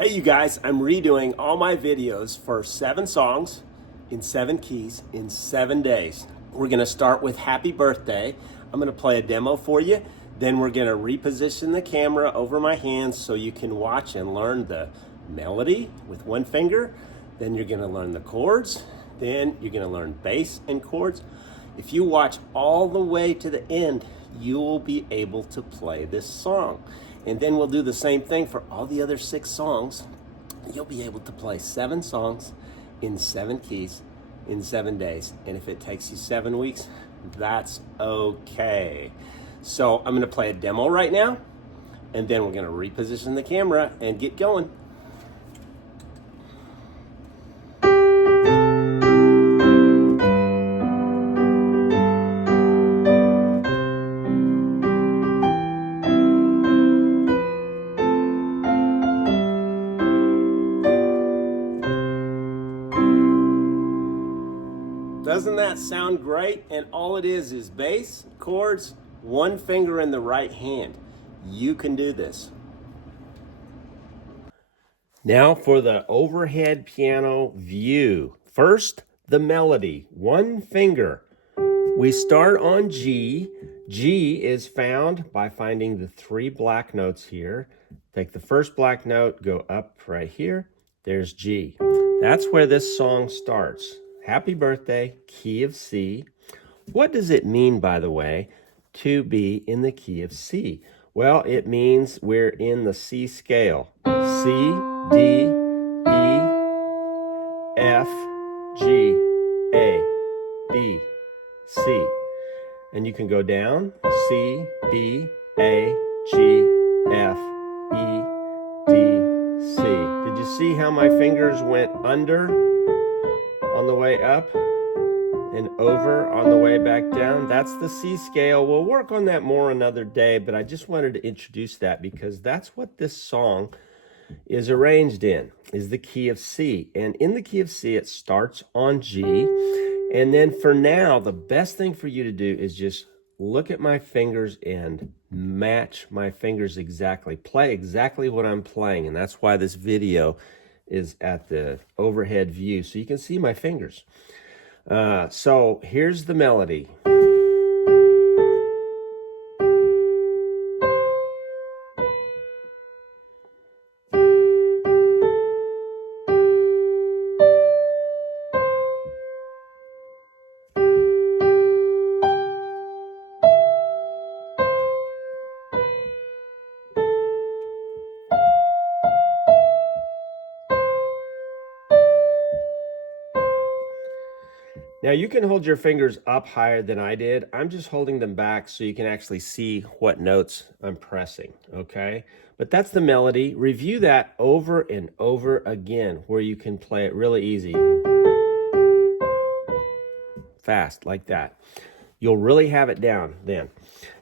Hey you guys, I'm redoing all my videos for 7 songs in 7 keys in 7 days. We're gonna start with Happy Birthday. I'm gonna play a demo for you. Then we're gonna reposition the camera over my hands so you can watch and learn the melody with one finger. Then you're gonna learn the chords. Then you're gonna learn bass and chords. If you watch all the way to the end, you will be able to play this song. And then we'll do the same thing for all the other 6 songs. You'll be able to play 7 songs in 7 keys in 7 days. And if it takes you 7 weeks, that's okay. So I'm gonna play a demo right now, and then we're gonna reposition the camera and get going. Doesn't that sound great? And all it is bass, chords, one finger in the right hand. You can do this. Now for the overhead piano view. First, the melody, one finger. We start on G. G is found by finding the 3 black notes here. Take the first black note, go up right here. There's G. That's where this song starts. Happy Birthday, key of C. What does it mean, by the way, to be in the key of C? Well, it means we're in the C scale. C, D, E, F, G, A, B, C. And you can go down, C, B, A, G, F, E, D, C. Did you see how my fingers went under on the way up and over on the way back down? That's the C scale. We'll work on that more another day, but I just wanted to introduce that because that's what this song is arranged in, is the key of C. And in the key of C, it starts on G. And then for now, the best thing for you to do is just look at my fingers and match my fingers exactly. Play exactly what I'm playing. And that's why this video is at the overhead view, so you can see my fingers. So here's the melody. Now you can hold your fingers up higher than I did. I'm just holding them back so you can actually see what notes I'm pressing, okay? But that's the melody. Review that over and over again where you can play it really easy. Fast, like that. You'll really have it down then.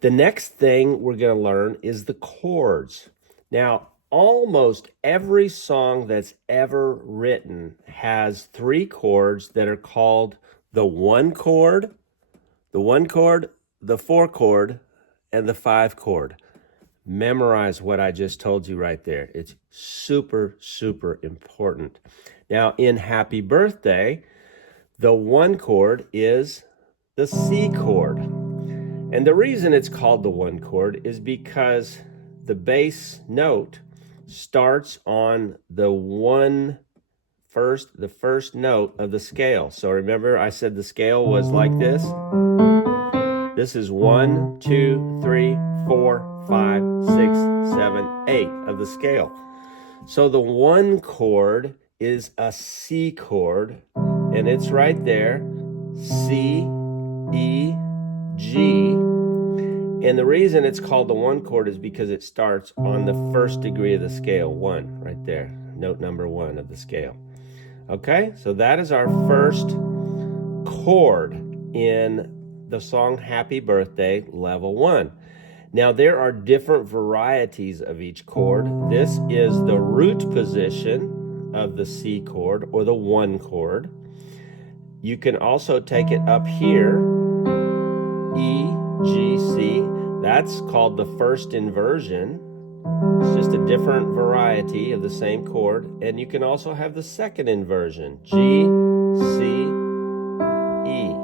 The next thing we're gonna learn is the chords. Now, almost every song that's ever written has 3 chords that are called the 1 chord, the 4 chord, and the 5 chord. Memorize what I just told you right there. It's super, super important. Now, in Happy Birthday, the 1 chord is the C chord. And the reason it's called the 1 chord is because the bass note starts on the first note of the scale. So remember I said the scale was like this. This is 1, 2, 3, 4, 5, 6, 7, 8 of the scale. So the 1 chord is a C chord, and it's right there. C, E, G. And the reason it's called the 1 chord is because it starts on the 1st degree of the scale, 1, right there, note number 1 of the scale. Okay, so that is our first chord in the song Happy Birthday, level 1. Now there are different varieties of each chord. This is the root position of the C chord, or the 1 chord. You can also take it up here, E, G, C. That's called the first inversion. It's just a different variety of the same chord. And you can also have the second inversion, G, C, E.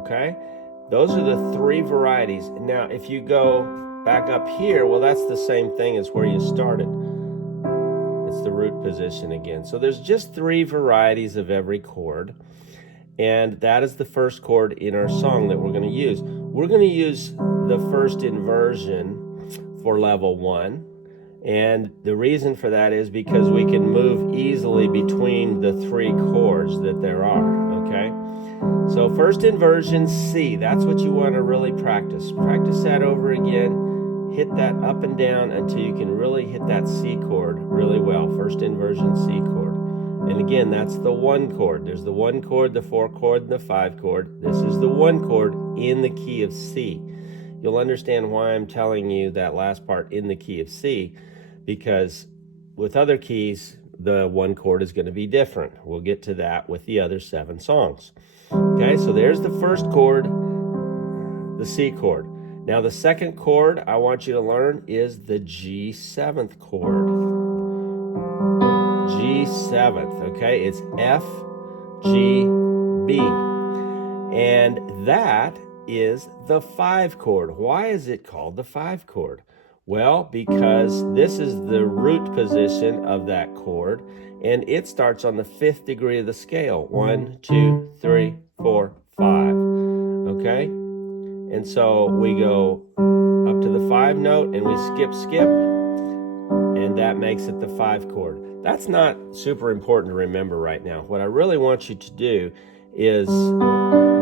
Okay? Those are the three varieties. Now, if you go back up here, well, that's the same thing as where you started. It's the root position again. So there's just three varieties of every chord. And that is the first chord in our song that we're going to use. We're going to use the first inversion for level 1. And the reason for that is because we can move easily between the three chords that there are, okay? So first inversion, C. That's what you want to really practice. Practice that over again. Hit that up and down until you can really hit that C chord really well. First inversion, C chord. And again, that's the 1 chord. There's the 1 chord, the 4 chord, and the 5 chord. This is the 1 chord in the key of C. You'll understand why I'm telling you that last part in the key of C, because with other keys, the 1 chord is going to be different. We'll get to that with the other 7 songs. Okay, so there's the first chord, the C chord. Now the second chord I want you to learn is the G7th chord. G7th, okay? It's F, G, B. And that is the 5 chord. Why is it called the 5 chord? Well, because this is the root position of that chord, and it starts on the 5th degree of the scale. 1, 2, 3, 4, 5. Okay? And so we go up to the 5 note and we skip, and that makes it the 5 chord. That's not super important to remember right now. What I really want you to do is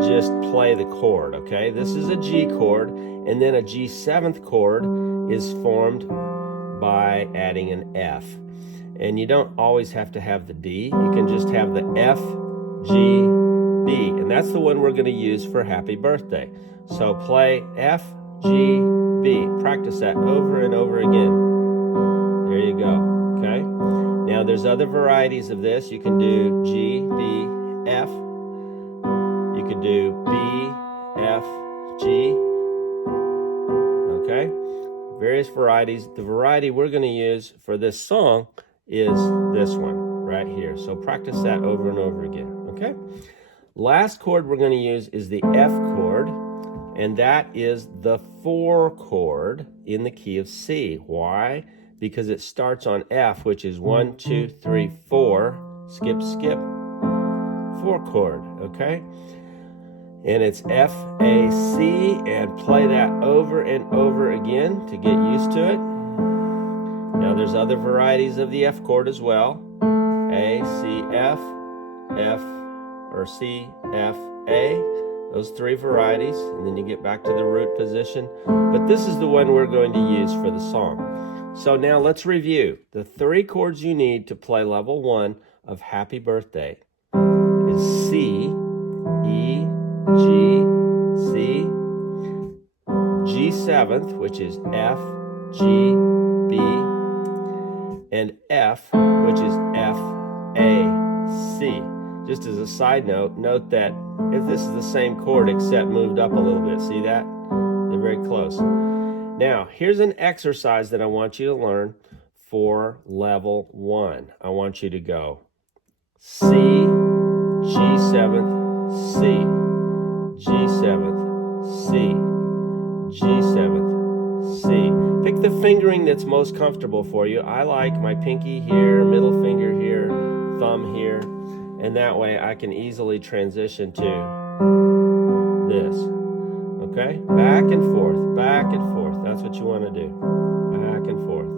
just play the chord, okay? This is a G chord, and then a G7th chord is formed by adding an F. And you don't always have to have the D. You can just have the F, G, B. And that's the one we're going to use for Happy Birthday. So play F, G, B. Practice that over and over again. There you go, okay? Now there's other varieties of this. You can do G, B, F. You could do B, F, G. Okay? Various varieties. The variety we're going to use for this song is this one right here. So practice that over and over again. Okay? Last chord we're going to use is the F chord, and that is the 4 chord in the key of C. Why? Because it starts on F, which is 1, 2, 3, 4. Skip, 4 chord. Okay? And it's F, A, C, and play that over and over again to get used to it. Now there's other varieties of the F chord as well. A, C, F, F, or C, F, A. Those 3 varieties, and then you get back to the root position. But this is the one we're going to use for the song. So now let's review. The 3 chords you need to play level 1 of Happy Birthday is C, E, G, C, G7th, which is F, G, B, and F, which is F, A, C. Just as a side note, note that if this is the same chord except moved up a little bit, see that? They're very close. Now, here's an exercise that I want you to learn for level 1. I want you to go C, G7th, C. G7th, C, G7th, C. Pick the fingering that's most comfortable for you. I like my pinky here, middle finger here, thumb here, and that way I can easily transition to this. Okay? Back and forth, back and forth. That's what you want to do. Back and forth.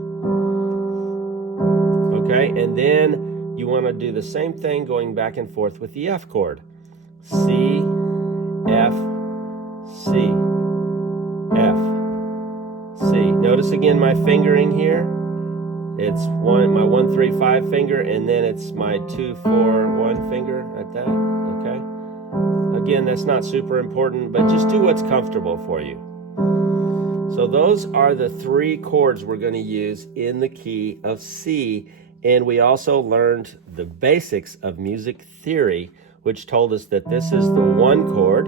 Okay? And then you want to do the same thing going back and forth with the F chord. C, F, C, F, C. Notice again my fingering here. It's my 1, 3, 5 finger, and then it's my 2, 4, 1 finger like that. Okay? Again, that's not super important, but just do what's comfortable for you. So those are the 3 chords we're going to use in the key of C, and we also learned the basics of music theory, which told us that this is the 1 chord,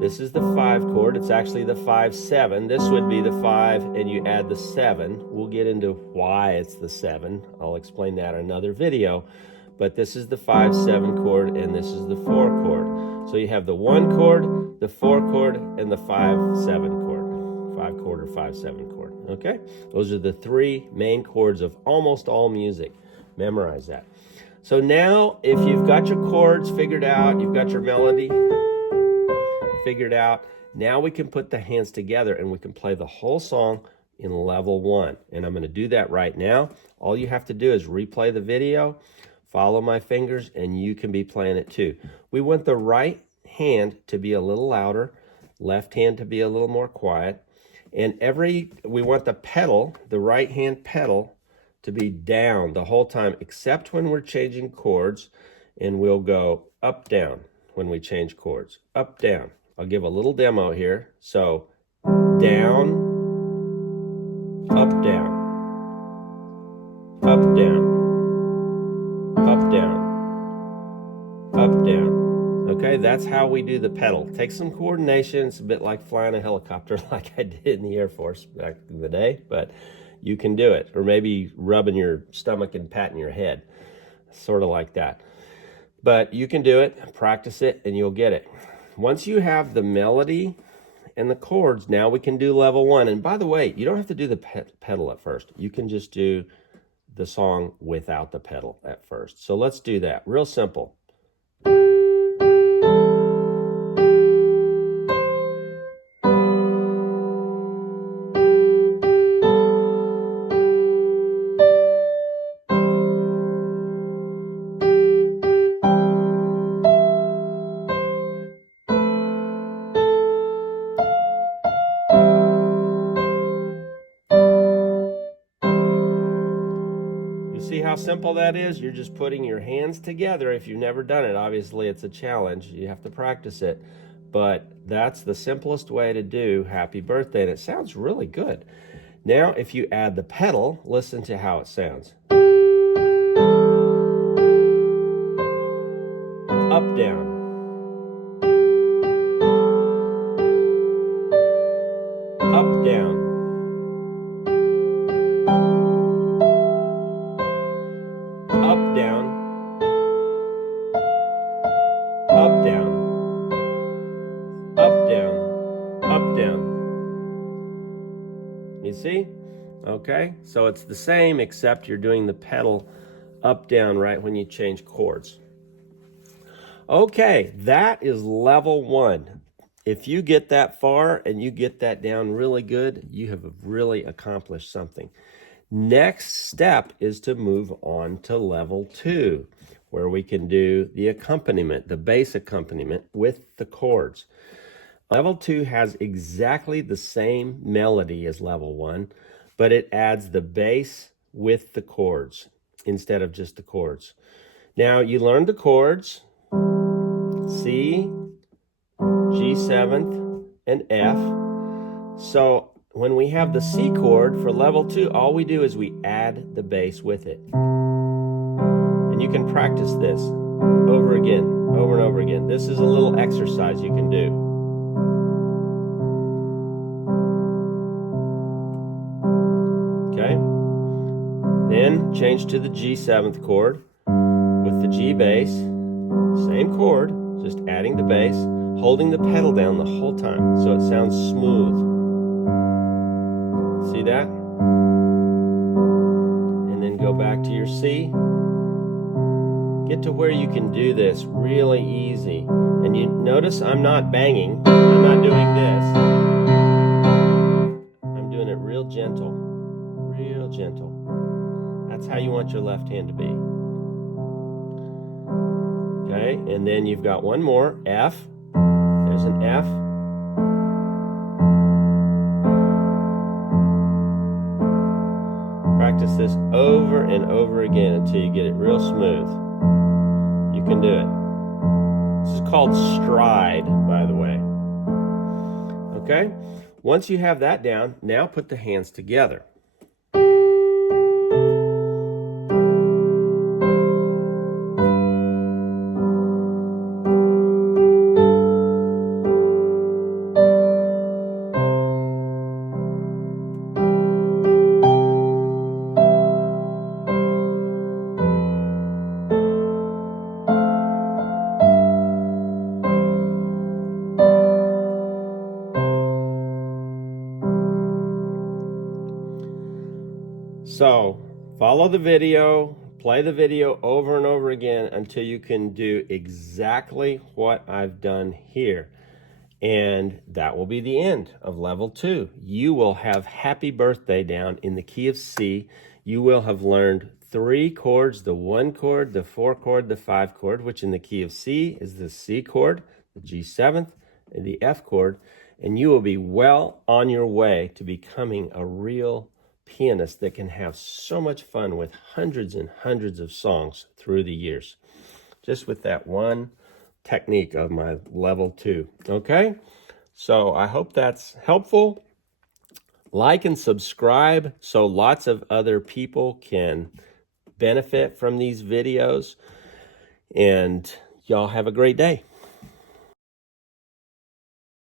This is the 5 chord. It's actually the 5-7. This would be the 5, and you add the 7. We'll get into why it's the 7. I'll explain that in another video. But this is the 5-7 chord, and this is the 4 chord. So you have the 1 chord, the 4 chord, and the 5-7 chord. 5 chord or 5-7 chord. Okay? Those are the 3 main chords of almost all music. Memorize that. So now, if you've got your chords figured out, you've got your melody figured out, now we can put the hands together and we can play the whole song in level 1. And I'm going to do that right now. All you have to do is replay the video, follow my fingers, and you can be playing it too. We want the right hand to be a little louder, left hand to be a little more quiet, and we want the pedal, the right hand pedal, to be down the whole time, except when we're changing chords, and we'll go up, down when we change chords. Up, down. I'll give a little demo here. So, down, up, down, up, down, up, down, up, down. Okay, that's how we do the pedal. Take some coordination. It's a bit like flying a helicopter like I did in the Air Force back in the day, but you can do it. Or maybe rubbing your stomach and patting your head, sort of like that. But you can do it, practice it, and you'll get it. Once you have the melody and the chords, now we can do level 1. And by the way, you don't have to do the pedal at first. You can just do the song without the pedal at first. So let's do that. Real simple. See how simple that is? You're just putting your hands together. If you've never done it, obviously it's a challenge. You have to practice it. But that's the simplest way to do Happy Birthday, and it sounds really good. Now, if you add the pedal, listen to how it sounds. Up, down. Up, down. Up, down, up, down, up, down, up, down. You see? Okay, so it's the same except you're doing the pedal up, down right when you change chords. Okay, that is level 1. If you get that far and you get that down really good, you have really accomplished something. Next step is to move on to level 2, where we can do the accompaniment, the bass accompaniment with the chords. Level 2 has exactly the same melody as level 1, but it adds the bass with the chords instead of just the chords. Now, you learned the chords, C, G7, and F. So when we have the C chord for level 2, all we do is we add the bass with it. And you can practice this over again, over and over again. This is a little exercise you can do. Okay? Then change to the G7th chord with the G bass. Same chord, just adding the bass, holding the pedal down the whole time so it sounds smooth. See that? And then go back to your C. Get to where you can do this really easy. And you notice I'm not banging. I'm not doing this. I'm doing it real gentle. Real gentle. That's how you want your left hand to be. Okay, and then you've got one more, F. There's an F. Practice this over and over again until you get it real smooth. You can do it. This is called stride, by the way. Okay? Once you have that down, now put the hands together. So follow the video, play the video over and over again until you can do exactly what I've done here. And that will be the end of level 2. You will have Happy Birthday down in the key of C. You will have learned 3 chords, the 1 chord, the 4 chord, the 5 chord, which in the key of C is the C chord, the G7th, and the F chord. And you will be well on your way to becoming a real pianist that can have so much fun with hundreds and hundreds of songs through the years. Just with that one technique of my level 2. Okay, so I hope that's helpful. Like and subscribe so lots of other people can benefit from these videos, and y'all have a great day.